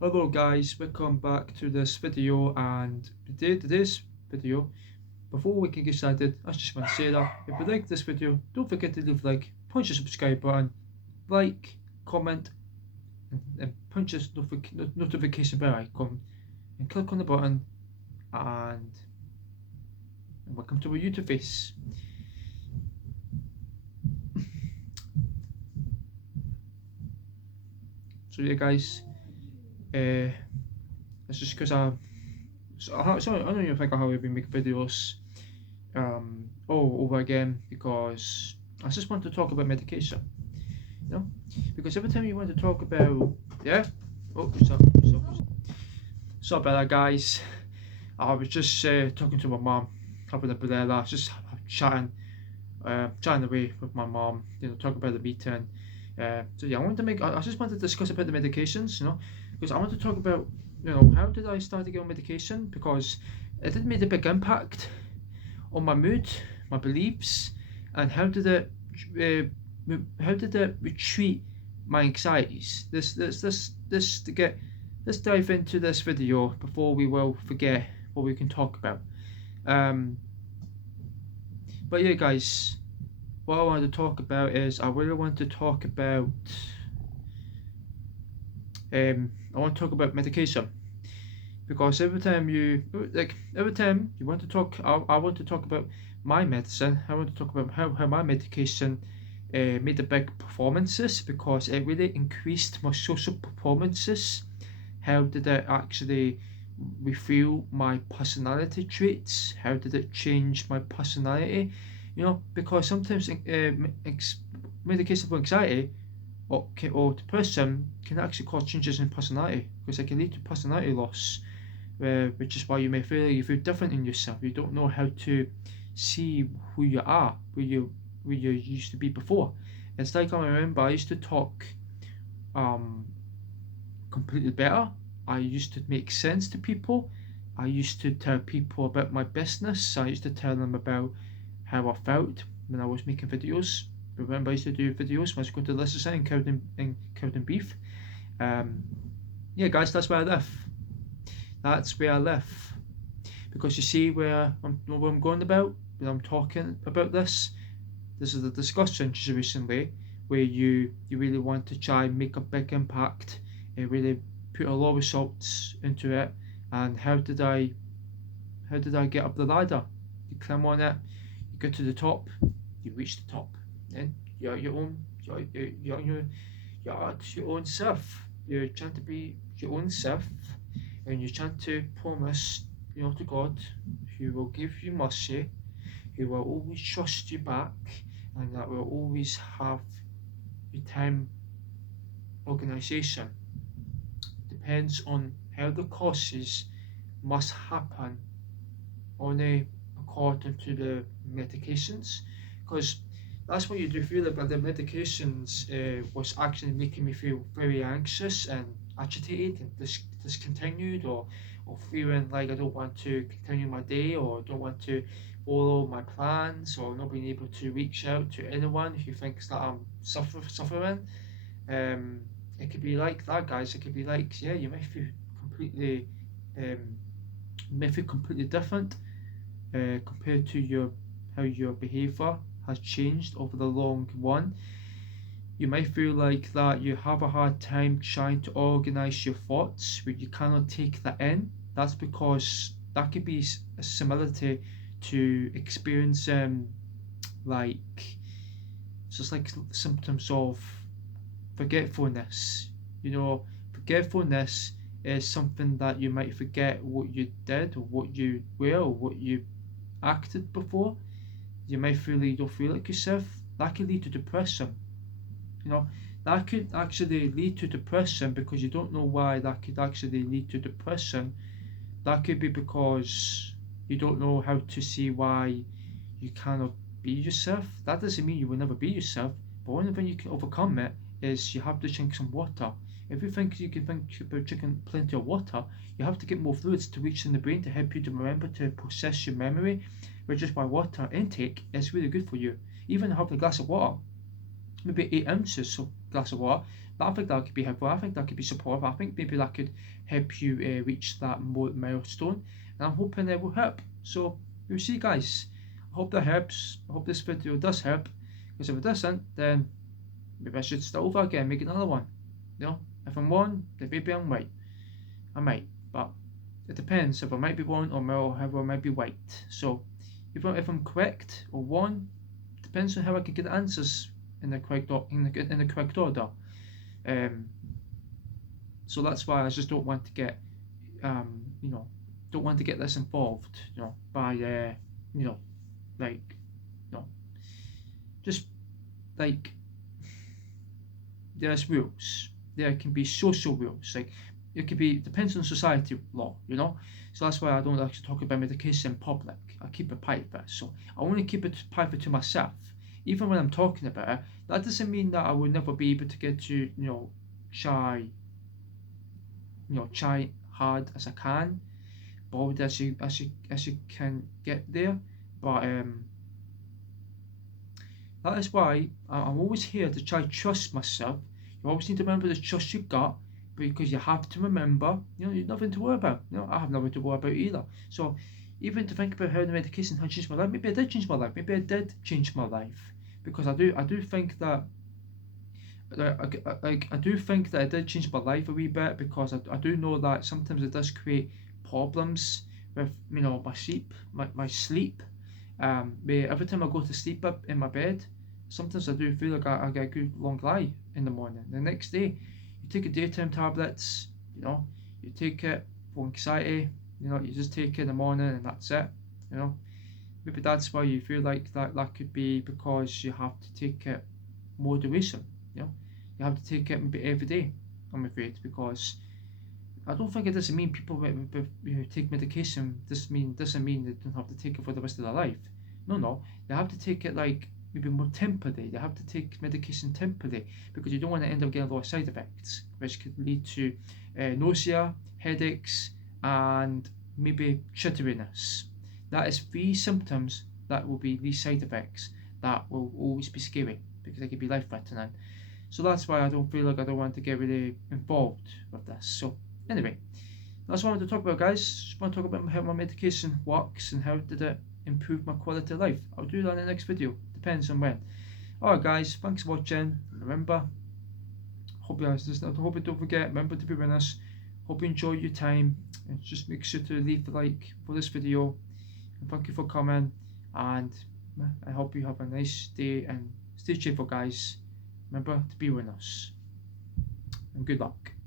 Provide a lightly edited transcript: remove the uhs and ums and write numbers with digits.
Hello guys, welcome back to this video, and today's video, before we can get started, I just want to say that if you like this video, don't forget to leave a like, punch the subscribe button, like, comment, and punch this notification bell icon, and click on the button, and welcome to our YouTube face. So yeah guys, it's just because I don't even think I have been making videos all over again, because I just want to talk about medication, you know, because every time you want to talk about, yeah, oh, sorry about that, guys. I was just talking to my mom, having a barella, just chatting, chatting away with my mom, talking about the meeting. So yeah, I just wanted to discuss about the medications, because I want to talk about, how did I start to get on medication, because it did make a big impact on my mood, my beliefs, and how did it retreat my anxieties. Let's dive into this video before we will forget what we can talk about. Um, but yeah, guys, what I want to talk about is I really want to talk about I want to talk about medication, because every time you want to talk, I want to talk about my medicine. I want to talk about how my medication made a big performances, because it really increased my social performances. How did it actually reveal my personality traits? How did it change my personality? Because sometimes medication for anxiety or depression can actually cause changes in personality, because it can lead to personality loss, which is why you feel different in yourself. You don't know how to see who you are, where you used to be before. It's like, I remember I used to talk um, completely better. I used to make sense to people. I used to tell people about my business. I used to tell them about how I felt when I was making videos. Remember, I used to do videos when I was going to Leicester and Cowden Beef. Um, yeah, guys, that's where I live. That's where I live. Because you see where I'm going about when I'm talking about this. This is the discussion just recently, where you really want to try and make a big impact and really put a lot of results into it. And how did I get up the ladder? You climb on it, you get to the top, you reach the top, and you're your own self. You're trying to be your own self, and you're trying to promise, to God, who will give you mercy, who will always trust you back, and that will always have your time organisation. Depends on how the courses must happen only according to the medications, because that's what you do feel about the medications. Was actually making me feel very anxious and agitated and discontinued, or feeling like I don't want to continue my day, or don't want to follow my plans, or not being able to reach out to anyone who thinks that I'm suffering. um, it could be like that, guys. It could be like, yeah, you might feel completely um, different, compared to your how your behavior has changed over the long run. You might feel like that you have a hard time trying to organize your thoughts, but you cannot take that in. That's because that could be a similarity to experiencing, like, just like symptoms of forgetfulness. Forgetfulness is something that you might forget what you did, or what you were, or what you acted before. You might feel like you don't feel like yourself. That could lead to depression. You know, that could actually lead to depression, because you don't know why that could actually lead to depression. That could be because you don't know how to see why you cannot be yourself. That doesn't mean you will never be yourself, but one thing you can overcome it is you have to drink some water. If you think you can think about drinking plenty of water, you have to get more fluids to reach in the brain to help you to remember, to process your memory, which is why water intake is really good for you. Even having a glass of water, maybe 8 ounces, so glass of water. But I think that could be helpful. I think that could be supportive. I think maybe that could help you reach that milestone. And I'm hoping it will help. So we'll see, guys. I hope that helps. I hope this video does help. Because if it doesn't, then maybe I should start over again, make another one. You know, if I'm wrong, then maybe I'm right. I might, but it depends if I might be wrong or how I might be right. So if I'm correct or wrong, depends on how I can get the answers in the correct in the correct order. Um, so that's why I just don't want to get you know, don't want to get this involved, you know, by you know, like, you know, just like there's rules. There can be social rules. Like it could be depends on society law, you know. So that's why I don't actually talk about medication in public. I keep it private. So I only keep it private to myself. Even when I'm talking about it, that doesn't mean that I will never be able to get to, try, try hard as I can, bold as you can get there. But that is why I'm always here to try to trust myself. You always need to remember the trust you got, because you have to remember, you've nothing to worry about. I have nothing to worry about either. So even to think about how the medication had changed my life, maybe I did change my life. Maybe I did change my life, because I do think that. I do think that it did change my life a wee bit, because I do know that sometimes it does create problems with my sleep. Every time I go to sleep up in my bed, sometimes I do feel like I get a good long lie in the morning. The next day, you take a daytime tablets, you take it for anxiety, you just take it in the morning and that's it, you know. Maybe that's why you feel like that could be because you have to take it more duration, You have to take it maybe every day, I'm afraid, because I don't think it doesn't mean people take medication doesn't mean they don't have to take it for the rest of their life. No, they have to take it like maybe more temporary. They have to take medication temporary, because you don't want to end up getting a lot of side effects, which could lead to nausea, headaches, and maybe jitteriness. That is three symptoms that will be these side effects that will always be scary, because they could be life threatening. So that's why I don't feel like I don't want to get really involved with this. So anyway, that's what I wanted to talk about, guys. Just want to talk about how my medication works and how did it improve my quality of life. I'll do that in the next video. Depends on when. Alright, guys. Thanks for watching. Remember, hope you don't forget. Remember to be with us. Hope you enjoy your time, and just make sure to leave a like for this video. And thank you for coming. And I hope you have a nice day and stay cheerful, guys. Remember to be with us. And good luck.